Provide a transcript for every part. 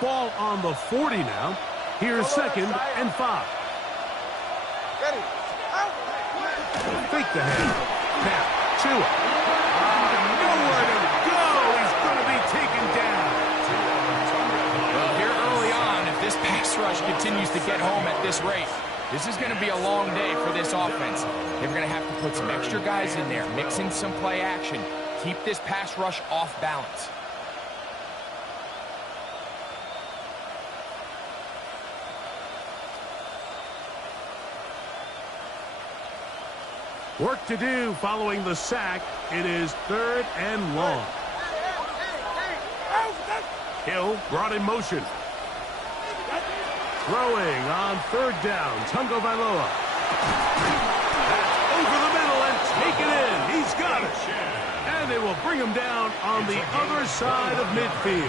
Ball on the 40 now. Here's 2nd and 5. Fake the hand. Now, Tua. Nowhere to go. He's going to be taken down. Well, here early on, if this pass rush continues to get home at this rate, this is going to be a long day for this offense. They're going to have to put some extra guys in there, mix in some play action, keep this pass rush off balance. Work to do following the sack. It is 3rd and long. Hill brought in motion. Throwing on 3rd down. Tungo Bailoa. That's over the middle and taken in. He's got it. And they will bring him down on the other side of midfield.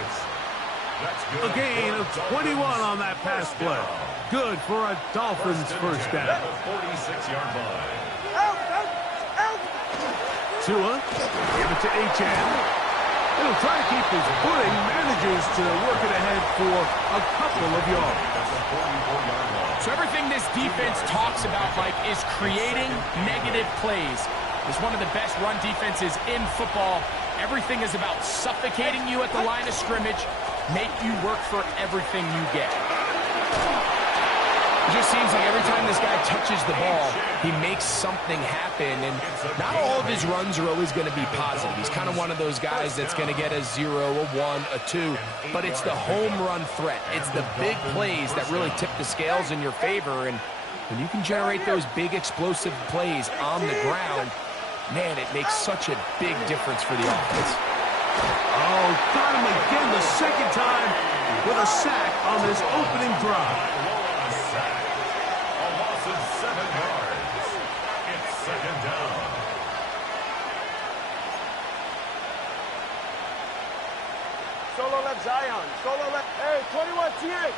A gain of 21 on that pass play. Good for a Dolphins first down. 46-yard line. Tua, give it to H.M. He'll try to keep his footing, manages to work it ahead for a couple of yards. So everything this defense talks about, Mike, is creating negative plays. It's one of the best run defenses in football. Everything is about suffocating you at the line of scrimmage, make you work for everything you get. It just seems like every time this guy touches the ball, he makes something happen, and not all of his runs are always going to be positive. He's kind of one of those guys that's going to get a 0, a 1, a 2, but it's the home run threat. It's the big plays that really tip the scales in your favor, and when you can generate those big explosive plays on the ground, man, it makes such a big difference for the offense. Oh, got him again the 2nd time with a sack on this opening drive. Solo left Zion. Solo left. Hey, 21 T8.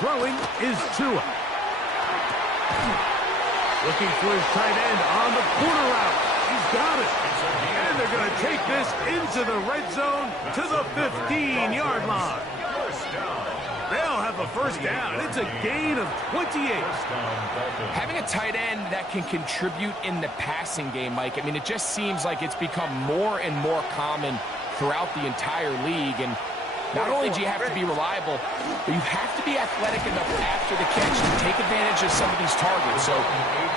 Throwing is Tua. Looking for his tight end on the corner route. He's got it. And they're going to take this into the red zone to the 15-yard line. They'll have a first down. It's a gain of 28. Having a tight end that can contribute in the passing game, Mike, I mean, it just seems like it's become more and more common throughout the entire league. And not only do you have to be reliable, but you have to be athletic enough after the catch to take advantage of some of these targets. So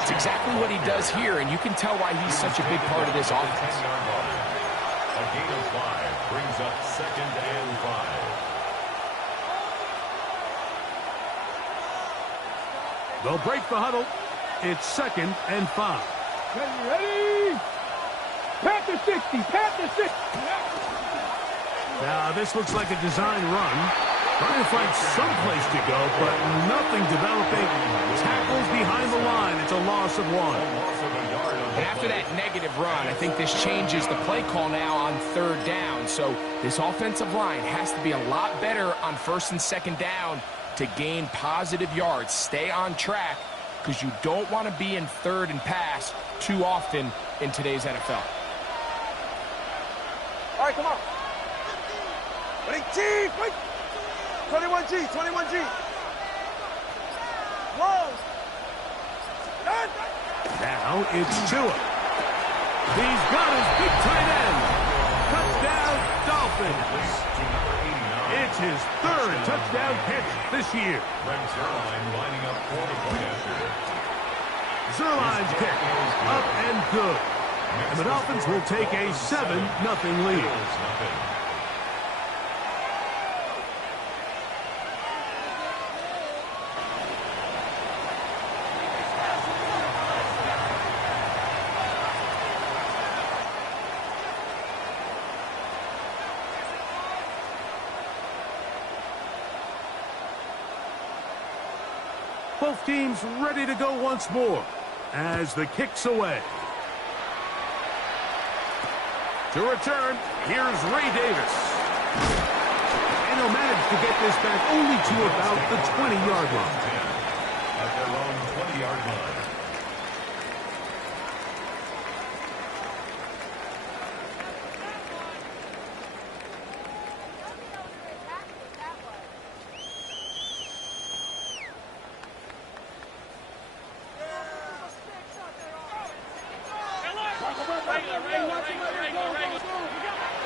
it's exactly what he does here, and you can tell why he's such a big part of this offense. A gain of 5 brings up 2nd and 5. They'll break the huddle. It's 2nd and 5. Ready? Panther 60. Panther 60. Now, this looks like a design run. Trying to find some place to go, but nothing developing. Tackles behind the line. It's a loss of 1. And after that negative run, I think this changes the play call now on 3rd down. So this offensive line has to be a lot better on 1st and 2nd down to gain positive yards. Stay on track, because you don't want to be in 3rd and pass too often in today's NFL. All right, come on. Wait, G, wait. 21G, 21G. Whoa. Now it's Tua. He's got his big tight end. Touchdown, Dolphins. It's his 3rd touchdown catch this year. Zerline lining up for the point after. Zerline's kick up and good. And the Dolphins will take a 7-0 lead. Both teams ready to go once more as the kick's away. To return, here's Ray Davis. And he'll manage to get this back only to about the 20-yard line. At their own 20-yard line.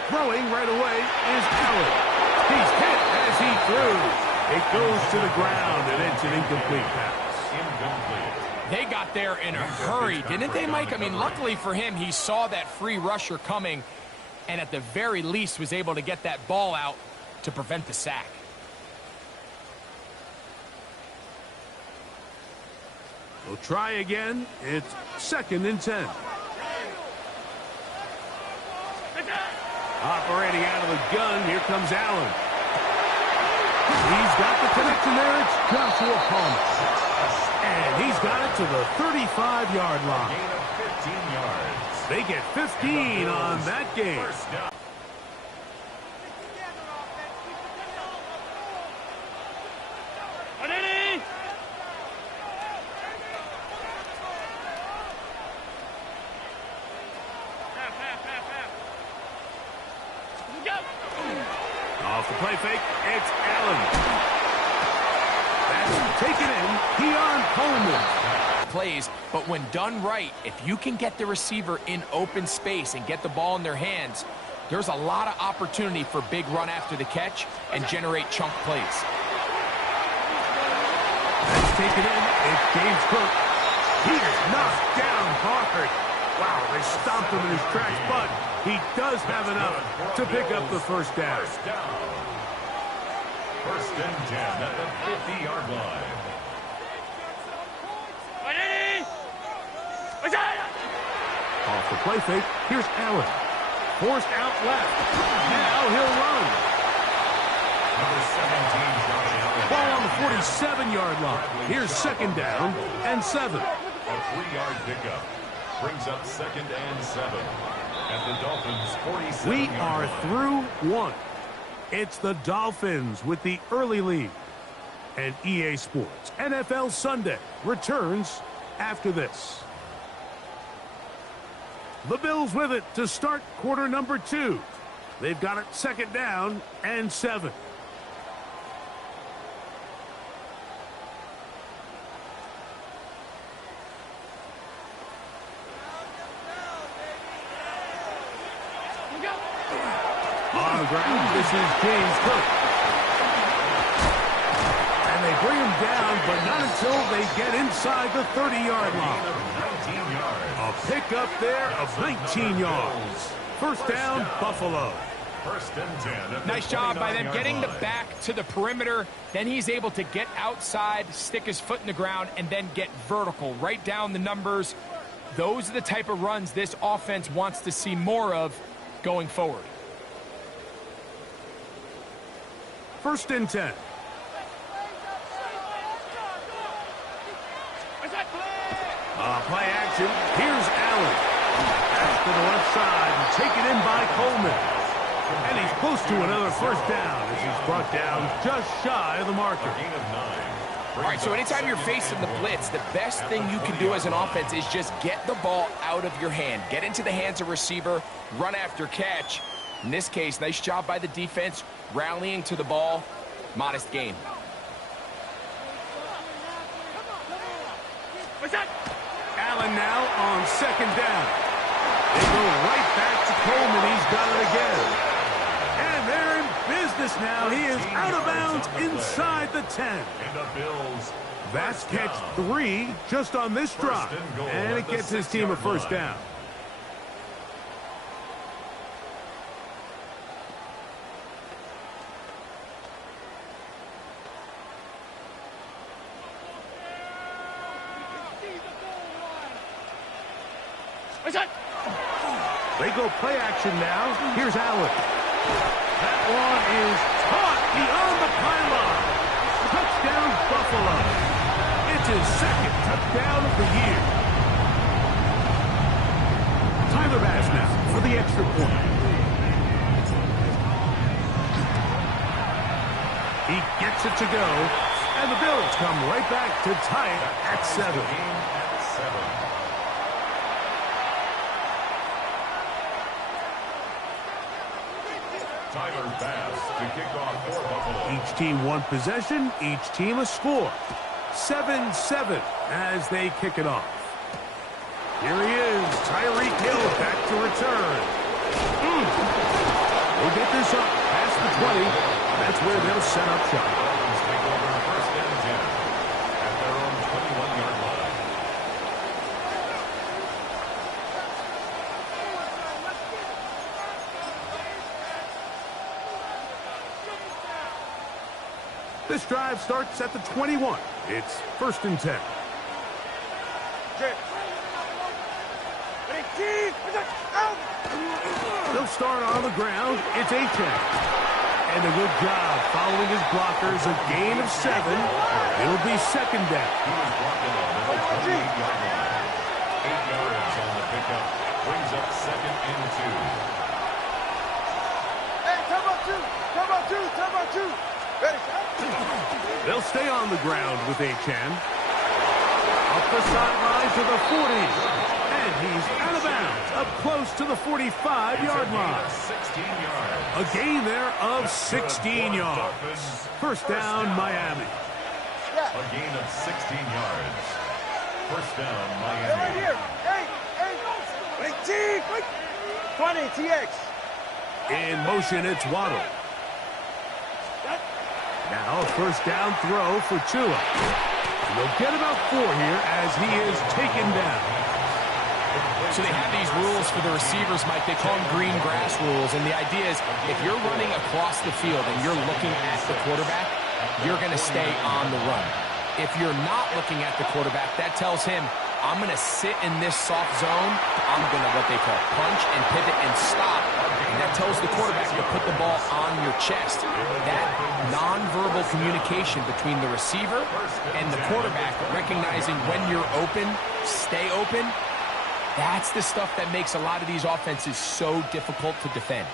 Throwing right away is Allen. He's hit as he threw. It goes to the ground, and it's an incomplete pass. Incomplete. They got there in a hurry, didn't they, Mike? I mean, luckily for him, he saw that free rusher coming, and at the very least was able to get that ball out to prevent the sack. We'll try again. It's 2nd and 10. Operating out of the gun, here comes Allen. He's got the connection there. It's Joshua Palmer. And he's got it to the 35-yard line. Gain of 15 yards. They get 15 on that game. First down. Off the play fake, it's Allen. That's taken in. Keon Coleman. Plays, but when done right, if you can get the receiver in open space and get the ball in their hands, there's a lot of opportunity for big run after the catch and generate chunk plays. That's taken in. It's James Cook. He is knocked down hard. Wow, they stomped him in his tracks, but he does have enough to pick up the first down. First and 10 at the 50-yard line. Off the play fake, here's Allen. Forced out left. Now he'll run. Number 17, Josh Allen. Ball on the 47-yard line. Here's 2nd down and 7. A 3-yard pickup. Brings up 2nd and 7. At the Dolphins' 47. We are through one. It's the Dolphins with the early lead. And EA Sports NFL Sunday returns after this. The Bills with it to start quarter number 2. They've got it 2nd down and 7. On the ground, this is James Cook. And they bring him down, but not until they get inside the 30-yard line. 19 yards. A pickup there of 19 yards. First down, Buffalo. First and 10. At the Nice job by them 29-yard getting the line. back to the perimeter. Then he's able to get outside, stick his foot in the ground, and then get vertical. Right down the numbers. Those are the type of runs this offense wants to see more of going forward. First and 10. Play action. Here's Allen. Pass to the left side and taken in by Coleman. And he's close to another first down as he's brought down just shy of the marker. Gain of 9. All right, so anytime you're facing the blitz, the best thing you can do as an offense is just get the ball out of your hand. Get into the hands of receiver, run after catch. In this case, nice job by the defense, rallying to the ball. Modest gain. Allen now on 2nd down. They go right back to Coleman. He's got it again. And they're in business now. He is out of bounds inside the 10. And the Bills. That's catch 3 just on this drive. And it gets his team a first down. They go play action now. Here's Allen. That one is caught beyond the pylon. Touchdown, Buffalo. It's his 2nd touchdown of the year. Tyler Bass now for the extra point. He gets it to go, and the Bills come right back to tie it at 7. Game at 7. Tyler Bass to kick off for Buffalo. Each team one possession, each team a score. 7-7 as they kick it off. Here he is, Tyreek Hill back to return. That's where they'll set up shop. Dolphins take over first and 10 at their own 21-yard line. This drive starts at the 21. It's first and 10. They'll start on the ground. It's a 10. And a good job following his blockers. A gain of 7. It'll be second down. He was blocking on at the 28-yard line. 8 yards on the pickup. Brings up second and 2. Hey, come on, two. Ready, They'll stay on the ground with Achan. Up the sideline to the 40. And he's out of bounds, up close to the 45-yard line. 16 yards. A gain there of 16 yards. First down, Miami. A gain of 16 yards. First down, right Miami. here. Hey. Wait, T. 20, TX. In motion, it's Waddle. Now a first down throw for Tua. They'll get about 4 here as he is taken down. So they have these rules for the receivers, Mike. They call them green grass rules. And the idea is if you're running across the field and you're looking at the quarterback, you're going to stay on the run. If you're not looking at the quarterback, that tells him, I'm going to sit in this soft zone. I'm going to what they call punch and pivot and stop. And that tells the quarterback to put the ball on your chest. That nonverbal communication between the receiver and the quarterback, recognizing when you're open, stay open, that's the stuff that makes a lot of these offenses so difficult to defend.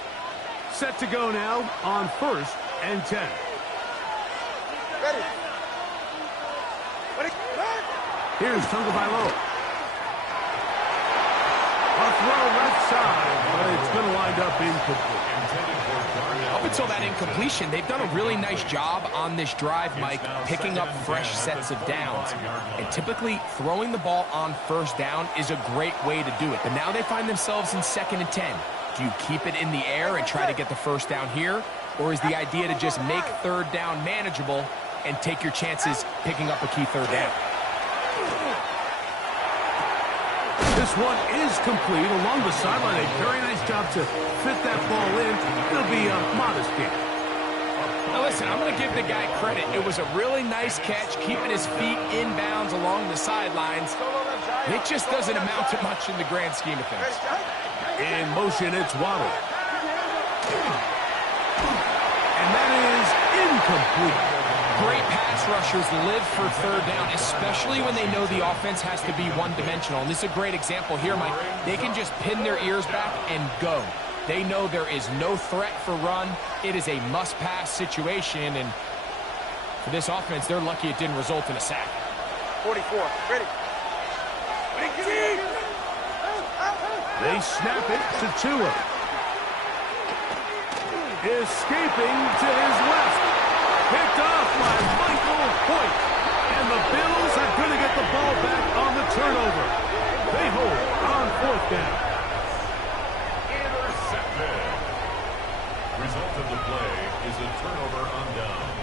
Set to go now on first and 10. Ready. Here's Tagovailoa. A throw left side, but it's going to wind up incomplete. Up until that incompletion, they've done a really nice job on this drive, Mike, picking up fresh sets of downs. And typically, throwing the ball on first down is a great way to do it. But now they find themselves in second and 10. Do you keep it in the air and try to get the first down here? Or is the idea to just make third down manageable and take your chances picking up a key third down? This one is complete along the sideline. A very nice job to fit that ball in. It'll be a modest gain. Now listen, I'm going to give the guy credit. It was a really nice catch, keeping his feet inbounds along the sidelines. It just doesn't amount to much in the grand scheme of things. In motion, it's Waddle. And that is incomplete. Great pass rushers live for third down, especially when they know the offense has to be one-dimensional. And this is a great example here, Mike. They can just pin their ears back and go. They know there is no threat for run. It is a must-pass situation, and for this offense, they're lucky it didn't result in a sack. 44. Ready. They snap it to Tua. Escaping to his left. Picked off by Michael Hoyt. And the Bills are going to get the ball back on the turnover. They hold on fourth down. Intercepted. Result of the play is a turnover on downs.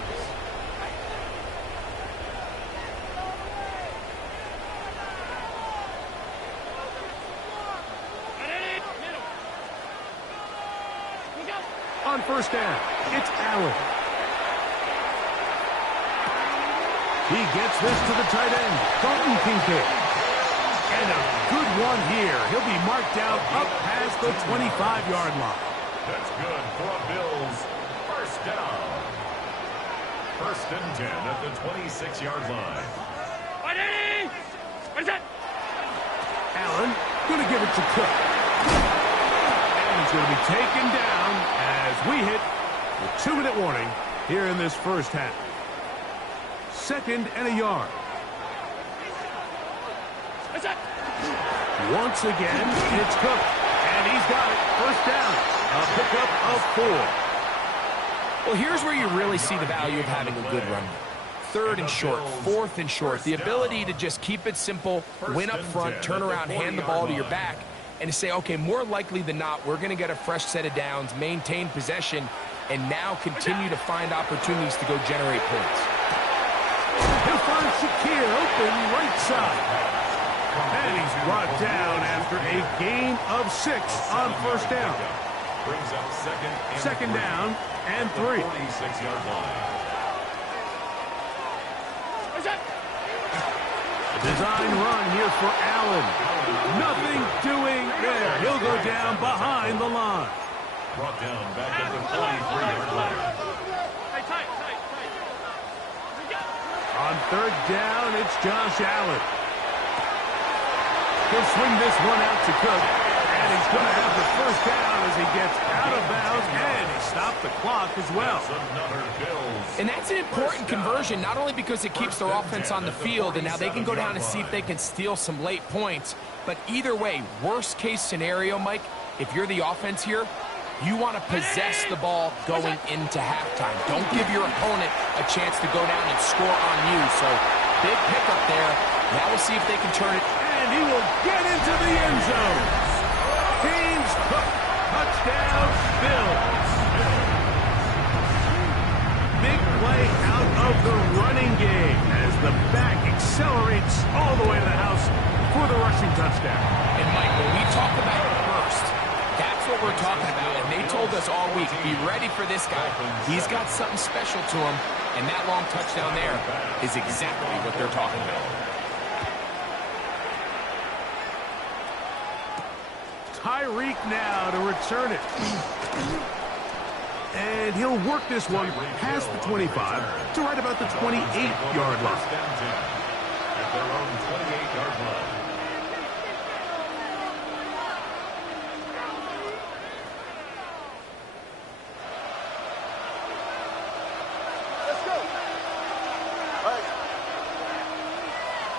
On first down, it's Allen. He gets this to the tight end, Dalton Kincaid. And a good one here. He'll be marked out up past the 25-yard line. That's good for a Bills first down. First and 10 at the 26-yard line. What is that? Allen going to give it to Cook. And he's going to be taken down as we hit the 2-minute warning here in this first half. Second and a yard. What's that? Once again, it's Cook. And he's got it. First down. A pickup of 4. Well, here's where you really see the value of having a good run. Third and short, fourth and short. The ability to just keep it simple, win up front, turn around, hand the ball to your back, and to say, okay, more likely than not, we're going to get a fresh set of downs, maintain possession, and now continue to find opportunities to go generate points. He'll find Shakir open right side. And he's brought down after a gain of 6 on first down. Brings up Second down and 3. 46-yard line. Design run here for Allen. Nothing doing there. He'll go down behind the line. Brought down back at the 43-yard line. On third down, it's Josh Allen. He'll swing this one out to Cook. And he's going to have the first down as he gets out of bounds. And he stopped the clock as well. And that's an important conversion, not only because it keeps their offense on the field, and now they can go down and see if they can steal some late points. But either way, worst case scenario, Mike, if you're the offense here, you want to possess the ball going into halftime. Don't give your opponent a chance to go down and score on you. So big pickup there. Now we'll see if they can turn it. And he will get into the end zone. James Cook, touchdown, Bills. Big play out of the running game as the back accelerates all the way to the house for the rushing touchdown. And Mike, when we talk about burst, that's what we're talking about. And they told us all week, be ready for this guy. He's got something special to him, and that long touchdown there is exactly what they're talking about. Tyreek now to return it. And he'll work this one past the 25 to right about the 28-yard line. At their own 28-yard line. Let's go. All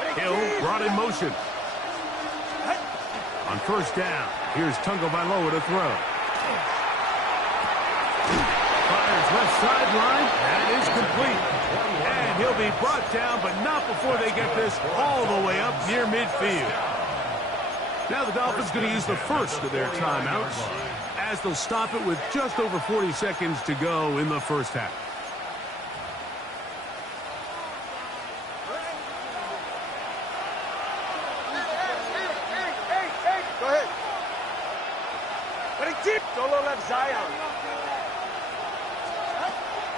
right. Hill brought in motion. On first down, here's Tagovailoa to throw. Fires left sideline. That is complete. And he'll be brought down, but not before they get this all the way up near midfield. Now the Dolphins going to use the first of their timeouts as they'll stop it with just over 40 seconds to go in the first half. Go ahead. Running deep. Solo left Zion.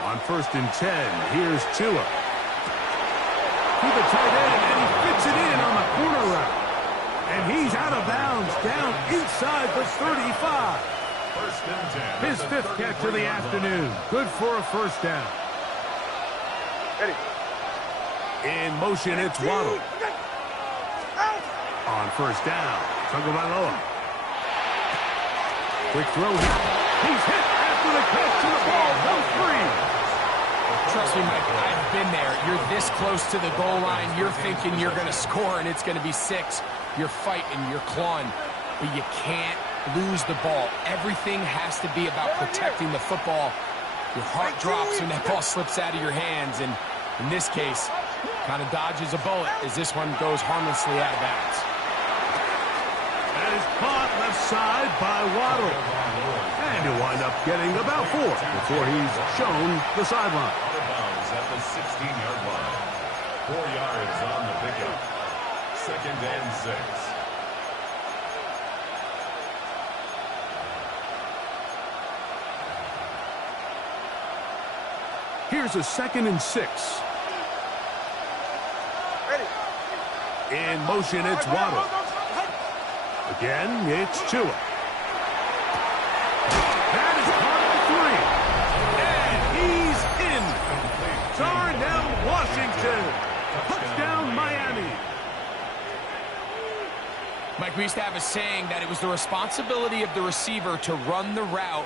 On first and 10, here's Tua. To the tight end, and he fits it in on the corner route. And he's out of bounds, down inside the 35. First and 10. His fifth catch of the afternoon. Good for a first down. Ready. In motion, it's Waddle. On first down, Tagovailoa. Quick throw here. He's hit after the catch, and the ball goes free. Trust me, Mike, I've been there. You're this close to the goal line. You're thinking you're going to score, and it's going to be 6. You're fighting, you're clawing, but you can't lose the ball. Everything has to be about protecting the football. Your heart drops when that ball slips out of your hands, and in this case, kind of dodges a bullet as this one goes harmlessly out of bounds. That is caught left side by Waddle. And he'll wind up getting about 4 before he's shown the sideline. Out of bounds at the 16-yard line. 4 yards on the pickup. Second and 6. Here's a second and 6. Ready. In motion, it's Waddle. Again, it's Tua. That is caught at 3. And he's in. Darnell Washington. Touchdown, Miami. Mike, we used to have a saying that it was the responsibility of the receiver to run the route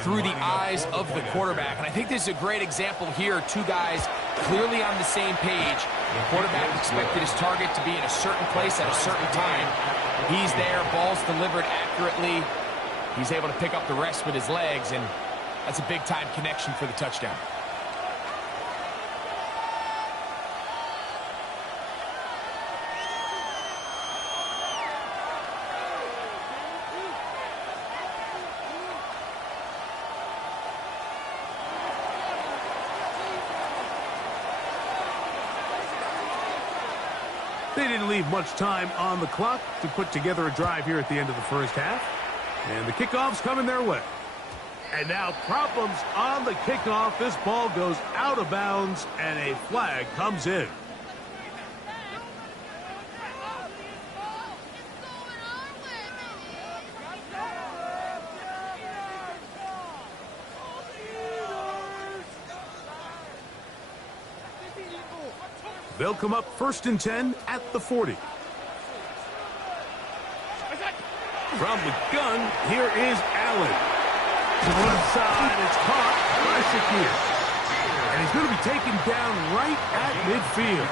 through the eyes of the quarterback. And I think this is a great example here. 2 guys clearly on the same page. The quarterback expected his target to be in a certain place at a certain time. He's there, ball's delivered accurately. He's able to pick up the rest with his legs, and that's a big-time connection for the touchdown. They didn't leave much time on the clock to put together a drive here at the end of the first half. And the kickoff's coming their way. And now problems on the kickoff. This ball goes out of bounds, and a flag comes in. They'll come up 1st and 10 at the 40. From the gun, here is Allen. To the left side, it's caught by Shakir. And he's going to be taken down right at midfield.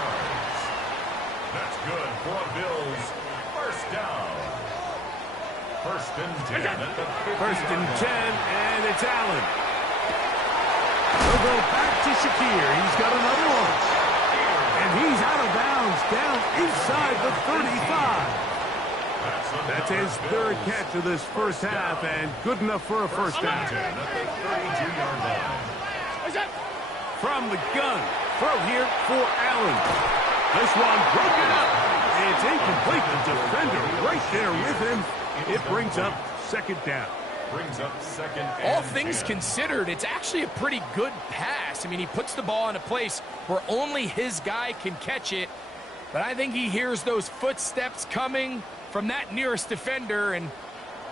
That's good for a Bills first down. 1st and 10 at the 50. 1st and 10, and it's Allen. He'll go back to Shakir. He's got another one. And he's out of bounds, down inside the 35. That's his 3rd catch of this first half, and good enough for a first down. From the gun, throw here for Allen. This one broken up. It's incomplete. The defender right there with him. It brings up 2nd down. All things considered, it's actually a pretty good pass. I mean, he puts the ball in a place where only his guy can catch it. But I think he hears those footsteps coming from that nearest defender, and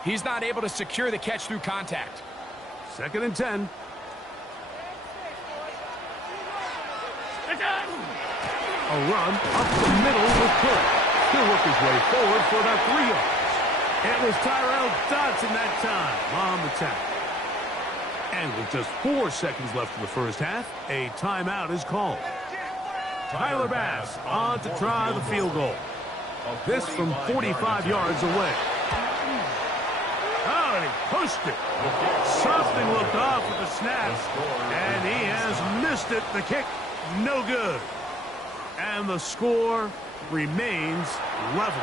he's not able to secure the catch through contact. 2nd and 10. A run up the middle with Cook. He'll work his way forward for about 3 yards. It was Tyrell Dodson that time on the tackle. And with just 4 seconds left in the first half, a timeout is called. Tyler Bass on to try the field goal. This from 45 yards away. Oh, and he pushed it. Something looked off with the snap, and he has missed it. The kick, no good. And the score remains level.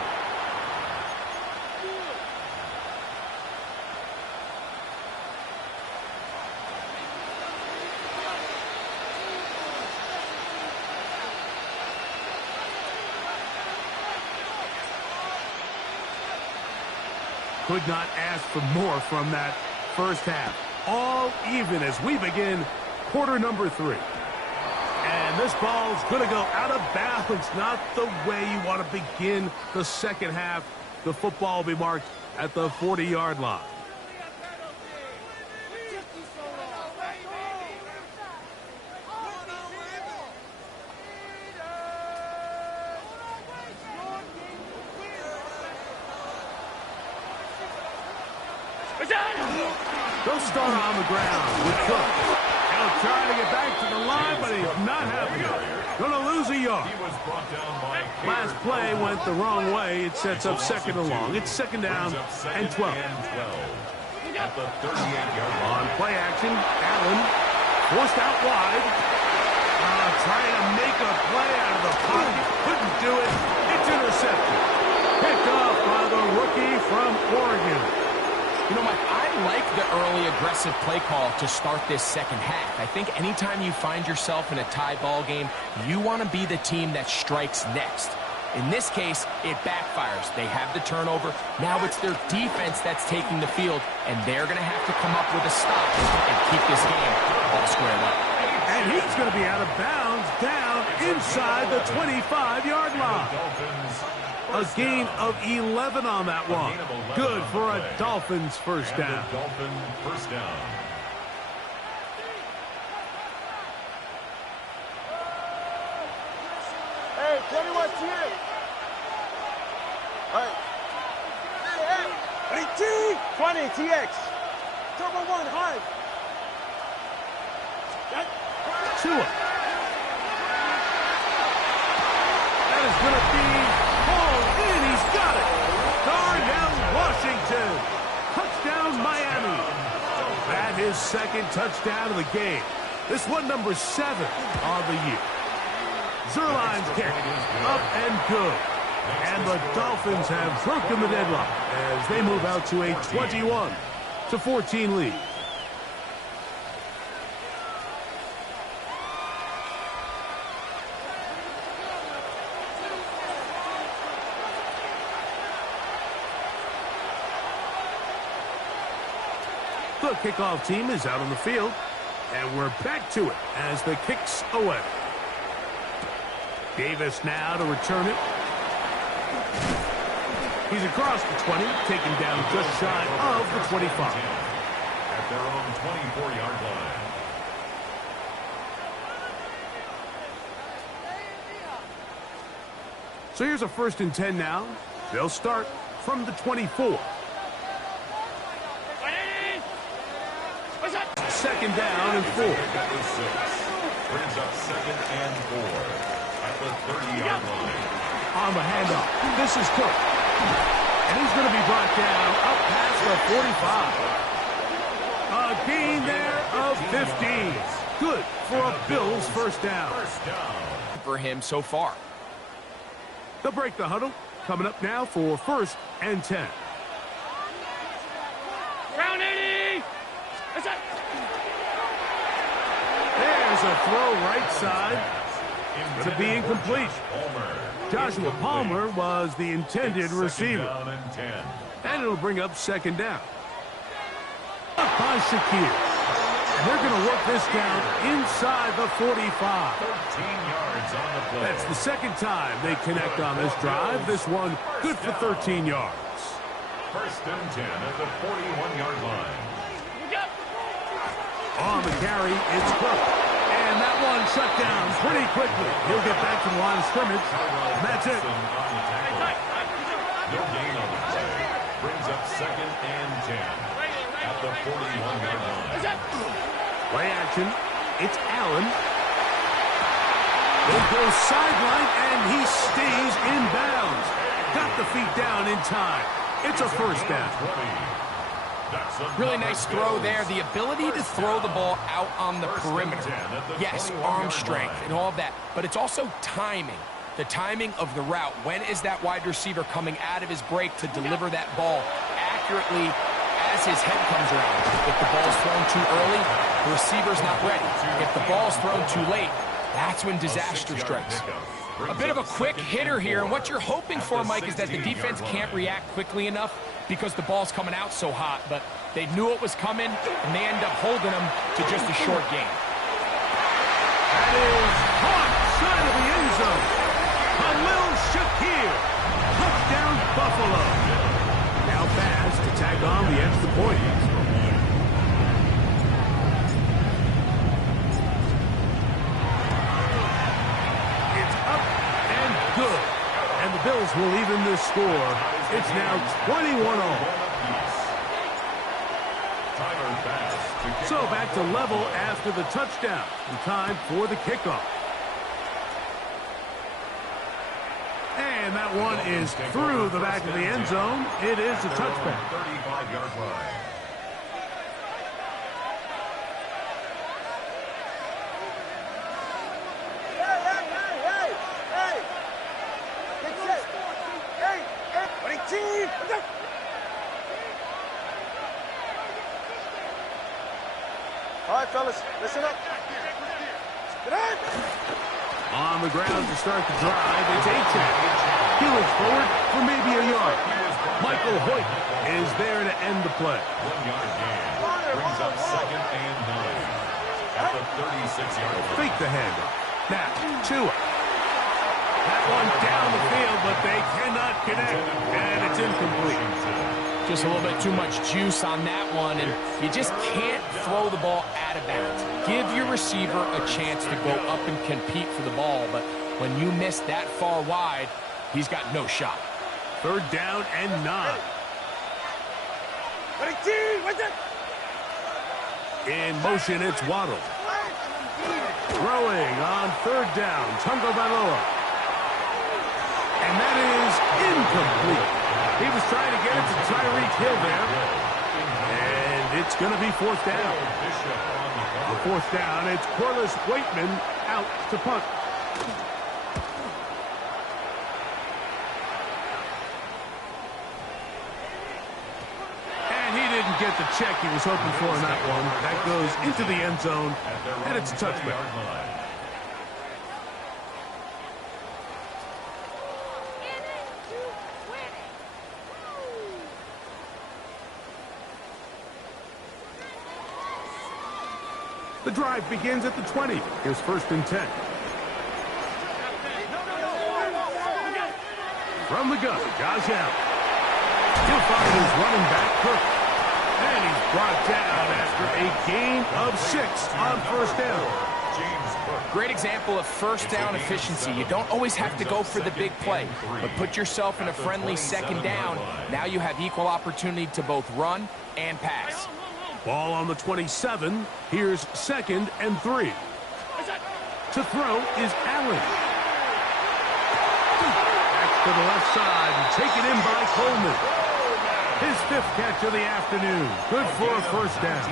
Could not ask for more from that first half. All even as we begin quarter number 3. And this ball's going to go out of bounds. Not the way you want to begin the second half. The football will be marked at the 40-yard line. They'll start on the ground with Cook. He'll try to get back to the line, but he's not having it. Going to lose a yard. Last play went the wrong way. It sets up 2nd and long. It's 2nd down and 12. At the 38-yard line. On play action, Allen forced out wide. Trying to make a play out of the pocket. Couldn't do it. It's intercepted. Picked off by the rookie from Oregon. You know, Mike, I like the early aggressive play call to start this second half. I think anytime you find yourself in a tie ball game, you want to be the team that strikes next. In this case, it backfires. They have the turnover. Now it's their defense that's taking the field, and they're going to have to come up with a stop and keep this game all squared up. And he's going to be out of bounds down inside the 25-yard line. A gain of 11 on that one. Good for a Dolphins first down. Hey, 21 TX. All right. Hey, 20 TX. Turbo 1, high. Tua. That is going to be hauled in. He's got it. Darnell Washington. Touchdown, Miami. That his 2nd touchdown of the game. This one number 7 on the year. Zerline's kick. Up and good. And the Dolphins have broken the deadlock as they move out to a 21-14 lead. kickoff team is out on the field, and we're back to it as the kick's away. Davis now to return it. He's across the 20, taken down just shy of the 25. At their own 24-yard line. So here's a 1st and 10 now. They'll start from the 24. 2nd down and 4. Brings up 2nd and 4 at the 30-yard line. On the handoff, this is Cook. And he's going to be brought down up past the 45. A gain there of 15. Good for a Bills 1st down. For him so far. They'll break the huddle. Coming up now for 1st and 10. Round 80. There's a throw right side. To be incomplete. Joshua Palmer was the intended receiver. And it'll bring up 2nd down. By Shakir. And they're going to work this down inside the 45. 13 yards on the play. That's the 2nd time they connect on this drive. This one good for 13 yards. 1st and 10 at the 41-yard line. On the carry, it's Cook. And that one shut down pretty quickly. He'll get back to the line of scrimmage. And that's it. No gain on the play. Brings up 2nd and 10 at the 41-yard line. Play action. It's Allen. They go sideline, and he stays in bounds. Got the feet down in time. It's a 1st down. Really nice throw there. The ability to throw the ball out on the perimeter. Yes, arm strength and all of that, but it's also timing. The timing of the route. When is that wide receiver coming out of his break to deliver that ball accurately as his head comes around? If the ball's thrown too early, the receiver's not ready. If the ball's thrown too late, that's when disaster strikes. A bit of a quick hitter here, and what you're hoping for, Mike, is that the defense can't react quickly enough because the ball's coming out so hot, but they knew it was coming, and they end up holding them to just a short gain. That is caught side of the end zone. Khalil Shakir. Touchdown, Buffalo. Now Baz to tag on the extra point. Good. And the Bills will even this score. It's now 21-all. So back to level after the touchdown. And time for the kickoff. And that one is through the back of the end zone. It is a touchback. 35-yard line. All right, fellas, listen up. On the ground to start the drive, it's A-Chan. He looks forward for maybe a yard. Michael Hoyt is there to end the play. 1-yard gain. Brings up 2nd and 9 at the 36-yard line. Fake the handoff. Now, Tua. That one down the field, but they cannot connect, and it's incomplete. Just a little bit too much juice on that one, and you just can't throw the ball out of bounds. Give your receiver a chance to go up and compete for the ball, but when you miss that far wide, he's got no shot. 3rd down and 9. In motion, it's Waddle. Throwing on 3rd down, Tungo Bailoa. And that is incomplete. He was trying to get it to Tyreek Hill there. And it's going to be 4th down. On 4th down, it's Corliss Waitman out to punt. And he didn't get the check he was hoping for in that one. That goes into the end zone, and it's a touchback. The drive begins at the 20. Here's 1st and 10. From the gun, Josh Allen. He'll find his running back, Kirk. And he's brought down after a gain of 6 on 1st down. Great example of 1st down efficiency. You don't always have to go for the big play, but put yourself in a friendly 2nd down. Now you have equal opportunity to both run and pass. Ball on the 27. Here's 2nd and 3. To throw is Allen. Back to the left side and taken in by Coleman. His 5th catch of the afternoon. Good for a 1st down.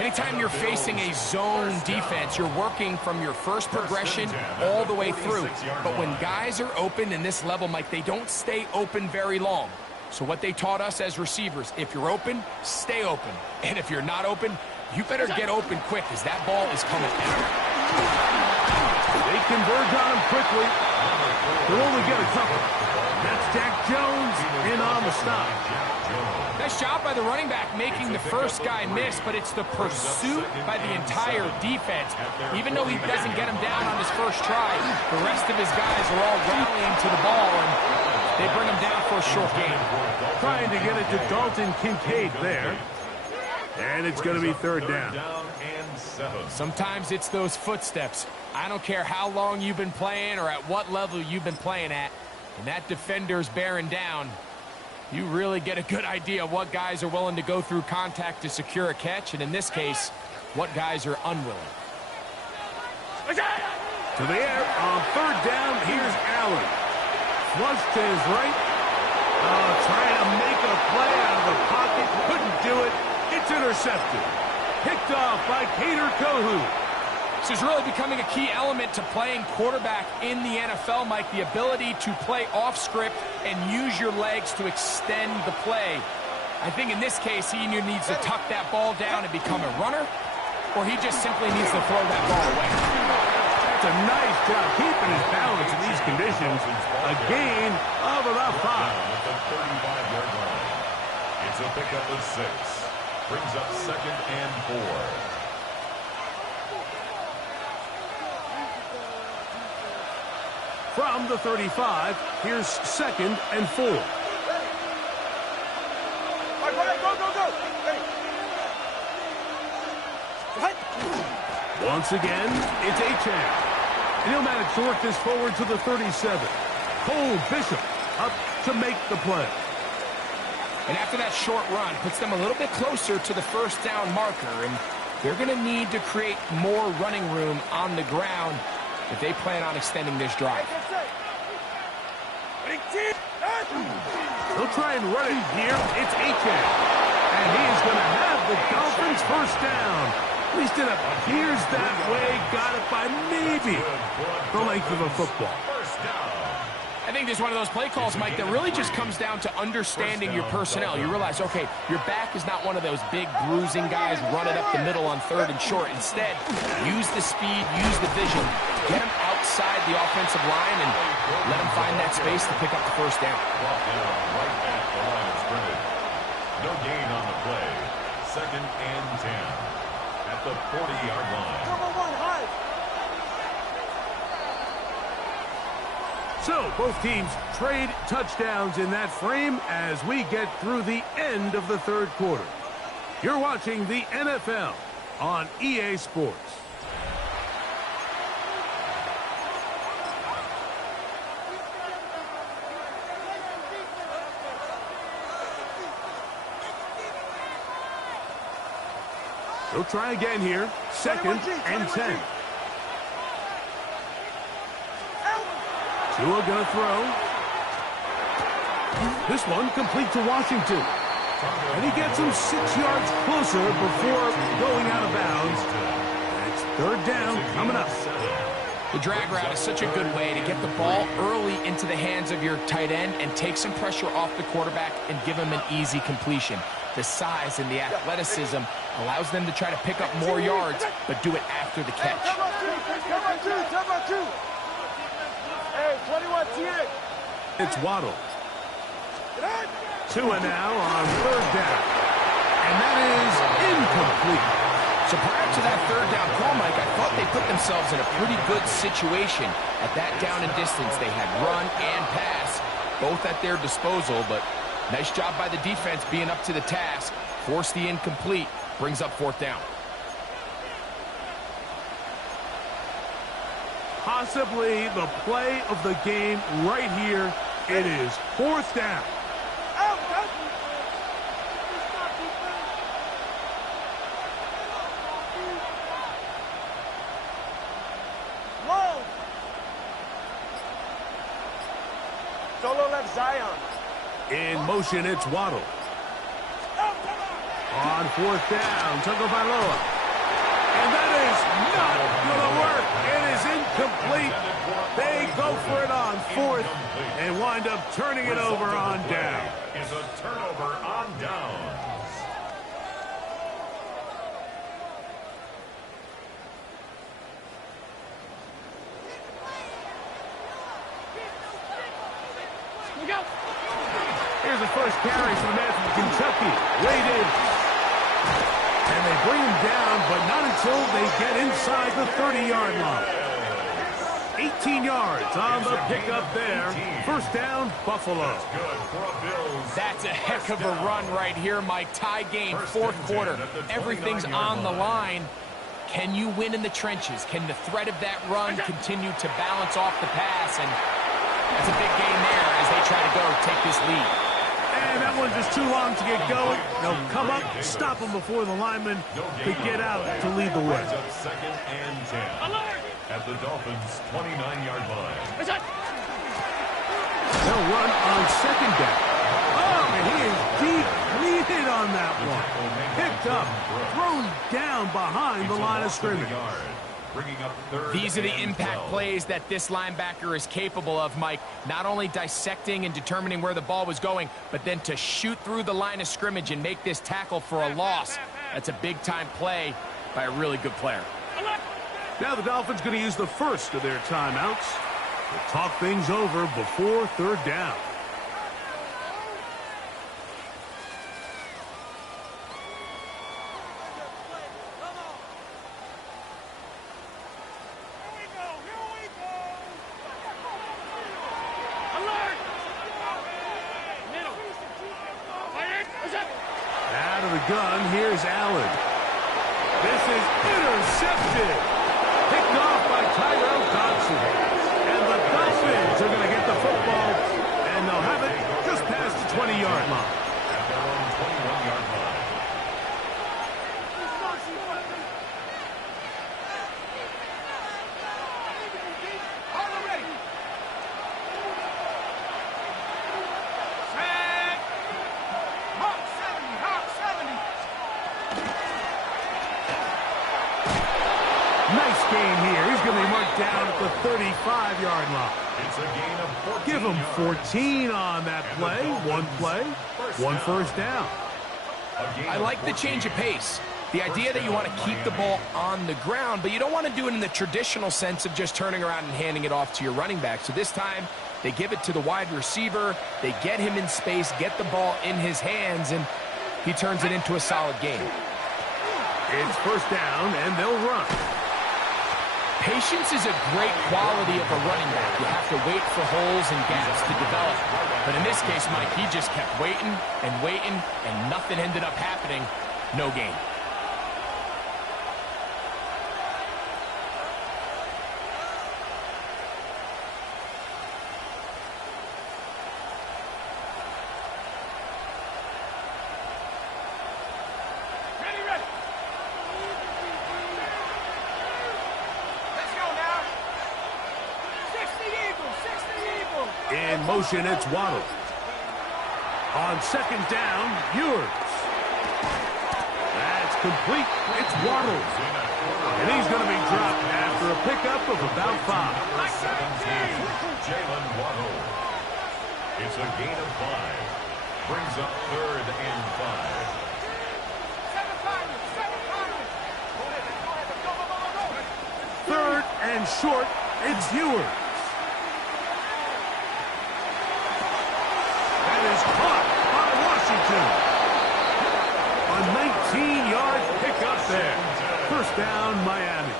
Anytime you're facing a zone defense, you're working from your first progression all the way through. But when guys are open in this level, Mike, they don't stay open very long. So what they taught us as receivers, if you're open, stay open. And if you're not open, you better get open quick as that ball is coming down. They converge on him quickly. They'll only get a couple. That's Jack Jones in on the stop. Nice job by the running back making the first guy miss, but it's the pursuit by the entire defense. Even though he doesn't get him down on his first try, the rest of his guys are all rallying to the ball, and they bring him down for a short gain. Trying to get it to Dalton Kincaid there. And it's going to be 3rd down. Sometimes it's those footsteps. I don't care how long you've been playing or at what level you've been playing at. And that defender's bearing down. You really get a good idea of what guys are willing to go through contact to secure a catch, and in this case, what guys are unwilling. To the air on 3rd down, here's Allen. Flush to his right. Trying to make a play out of the pocket. Couldn't do it. It's intercepted. Picked off by Cater Kohu. This is really becoming a key element to playing quarterback in the NFL, Mike, the ability to play off script and use your legs to extend the play. I think in this case, he either needs to tuck that ball down and become a runner, or he just simply needs to throw that ball away. That's a nice job keeping his balance in these conditions. A gain of about 5. At the 35-yard line. It's a pickup of 6. Brings up 2nd and 4. From the 35, here's 2nd and 4. All right, go. Once again, it's Achane. And he'll manage to work this forward to the 37. Cole Bishop up to make the play. And after that short run, puts them a little bit closer to the 1st down marker, and they're going to need to create more running room on the ground if they plan on extending this drive. They'll try and run it here. It's Achane. And he is going to have the Dolphins' 1st down. At least it appears that way. Got it by maybe the length of a football. I think this is one of those play calls, Mike, that really just comes down to understanding your personnel. You realize, okay, your back is not one of those big bruising guys running up the middle on 3rd and short. Instead, use the speed, use the vision, get him outside the offensive line and let him find that space to pick up the 1st down. Right at the line of scrimmage. No gain on the play. 2nd and 10 at the 40-yard line. So, both teams trade touchdowns in that frame as we get through the end of the 3rd quarter. You're watching the NFL on EA Sports. They'll try again here. 2nd and 10. Tua gonna throw. This one complete to Washington. And he gets him 6 yards closer before going out of bounds. It's 3rd down coming up. The drag route is such a good way to get the ball early into the hands of your tight end and take some pressure off the quarterback and give him an easy completion. The size and the athleticism allows them to try to pick up more yards, but do it after the catch. Hey, 21, T8. It's Waddle. Tua now on 3rd down. And that is incomplete. So prior to third down call, Mike, I thought they put themselves in a pretty good situation at that down and distance. They had run and pass, both at their disposal, but nice job by the defense being up to the task. Force the incomplete, brings up fourth down. Possibly the play of the game right here. It is fourth down. Solo left Zion. In motion, it's Waddle. On fourth down, Tagovailoa. And that is not going to work. It is incomplete. They go for it on fourth and wind up turning it over on down. Is a turnover on downs. Here's the first carry for the man from Kentucky, Wade Davis. And they bring him down, but not until they get inside the 30-yard line. 18 yards on the pickup there. First down, Buffalo. That's a heck of a run right here, Mike. Tie game, fourth quarter. Everything's on the line. Can you win in the trenches? Can the threat of that run continue to balance off the pass? And that's a big gain there as they try to go take this lead. And that one's just too long to get going. They'll come up, stop them before the linemen to get out to lead the way. Second and 10 at the Dolphins' 29-yard line. They'll run on second down. Oh, and he is deep-leaded on that one. Picked up, thrown down behind the line of scrimmage. These are the impact plays that this linebacker is capable of, Mike. Not only dissecting and determining where the ball was going, but then to shoot through the line of scrimmage and make this tackle for a loss. That's a big-time play by a really good player. Now the Dolphins going to use the first of their timeouts to talk things over before third down. Out of the gun, here's Allen. This is intercepted. Picked off by Tyrell Dodson. And the Dolphins are going to get the football, and they'll have it just past the 20-yard line. At their own 21-yard line. Nice gain here. He's going to be marked down at the 35-yard line. It's a gain of 14 Give him yards. 14 on that play. One play, one first down. I like the change of pace. The idea that you want to keep the ball on the ground, but you don't want to do it in the traditional sense of just turning around and handing it off to your running back. So this time, they give it to the wide receiver. They get him in space, get the ball in his hands, and he turns it into a solid game. It's first down, and they'll run. Patience is a great quality of a running back. You have to wait for holes and gaps to develop. But in this case, Mike, he just kept waiting and waiting, and nothing ended up happening. No gain. In motion, it's Waddle. On second down, Ewers. That's complete. It's Waddle. And he's going to be dropped after a pickup of about 5. 17, Jalen Waddle. It's a gain of 5. Brings up third and 5. Third and short, it's Ewers. That is caught by Washington. A 19-yard pickup there. First First down, Miami.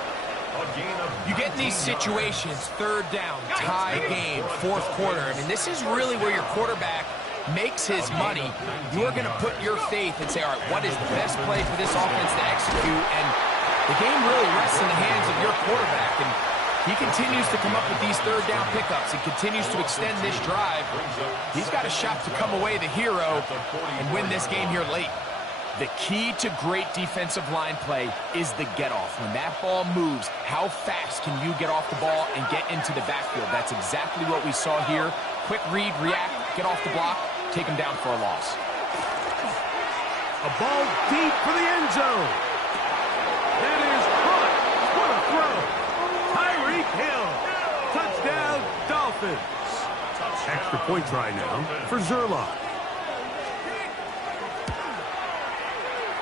You get in these situations, third down, tie game, fourth quarter. I mean, this is really where your quarterback makes his money. You're going to put your faith and say, all right, what is the best play for this offense to execute? And the game really rests in the hands of your quarterback. And he continues to come up with these third down pickups and continues to extend this drive. He's got a shot to come away the hero and win this game here late. The key to great defensive line play is the get-off. When that ball moves, how fast can you get off the ball and get into the backfield? That's exactly what we saw here. Quick read, react, get off the block, take him down for a loss. A ball deep for the end zone. That is caught. What a throw. Tyreek Hill. Touchdown, Dolphins. Extra point try now for Zerlock.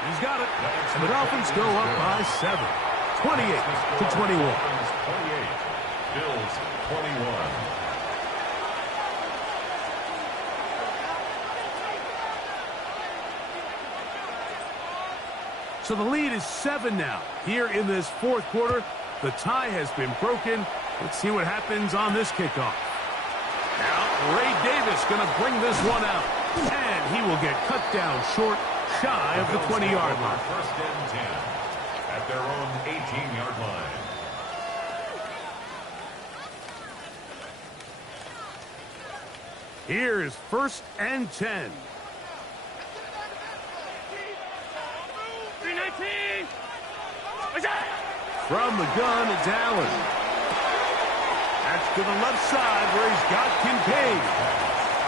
He's got it. And the Dolphins go up by 7. 28-21. 28. Bills 21. So the lead is 7 now. Here in this fourth quarter, the tie has been broken. Let's see what happens on this kickoff. Now, Ray Davis going to bring this one out. And he will get cut down short, shy of the 20-yard line. First and 10 at their own 18-yard line. Here is first and 10. 319. From the gun, it's Allen. That's to the left side where he's got Kincaid.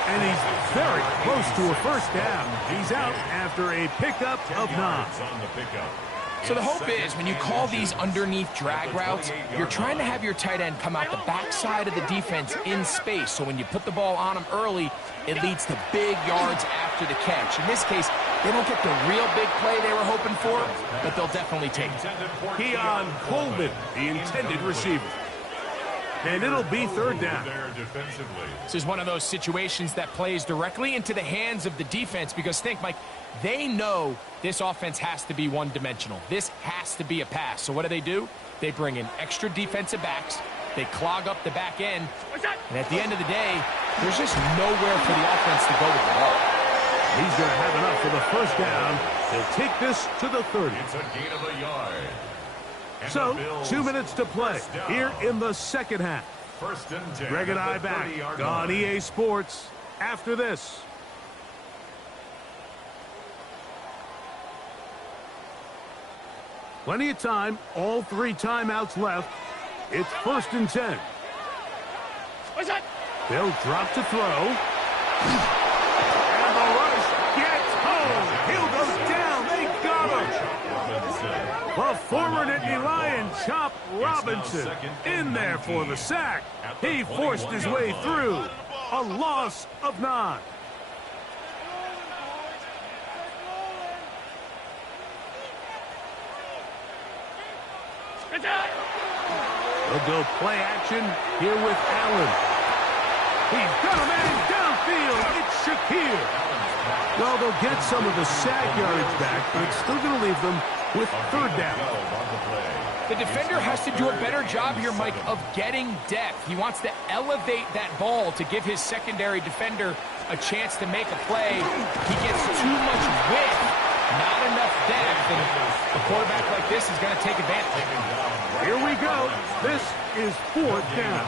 And he's very close to a first down. He's out after a pickup of 9. So the hope is when you call these underneath drag routes, you're trying to have your tight end come out the backside of the defense in space. So when you put the ball on him early, it leads to big yards after the catch. In this case, they don't get the real big play they were hoping for, but they'll definitely take it. Keon Coleman, the intended receiver. And it'll be third down. This is one of those situations that plays directly into the hands of the defense because think, Mike, they know this offense has to be one-dimensional. This has to be a pass. So what do? They bring in extra defensive backs. They clog up the back end. And at the end of the day, there's just nowhere for the offense to go with the ball. He's going to have enough for the first down. He'll take this to the 30. It's a gain of a yard. So, 2 minutes to play here in the second half. First and 10. Greg and I back on EA Sports after this. Plenty of time, all 3 timeouts left. It's first and 10. They'll drop to throw. And the rush gets home. He'll go down. They got him. The former Nittany Lion, Chop Robinson, in there for the sack. He forced his way through. A loss of 9. They'll go play action here with Allen. He's got a man downfield. It's Shakir. Well, they'll get some of the sack yardage back, but it's still going to leave them with third down. The defender has to do a better job here, Mike, of getting depth. He wants to elevate that ball to give his secondary defender a chance to make a play. He gets too much width, not enough depth, and a quarterback like this is going to take advantage. Here we go. This is fourth down.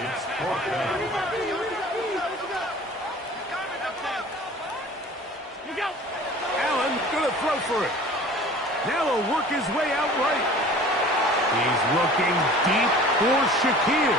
It's fourth down. Allen going to throw for it. Now he'll work his way out right. He's looking deep for Shakir.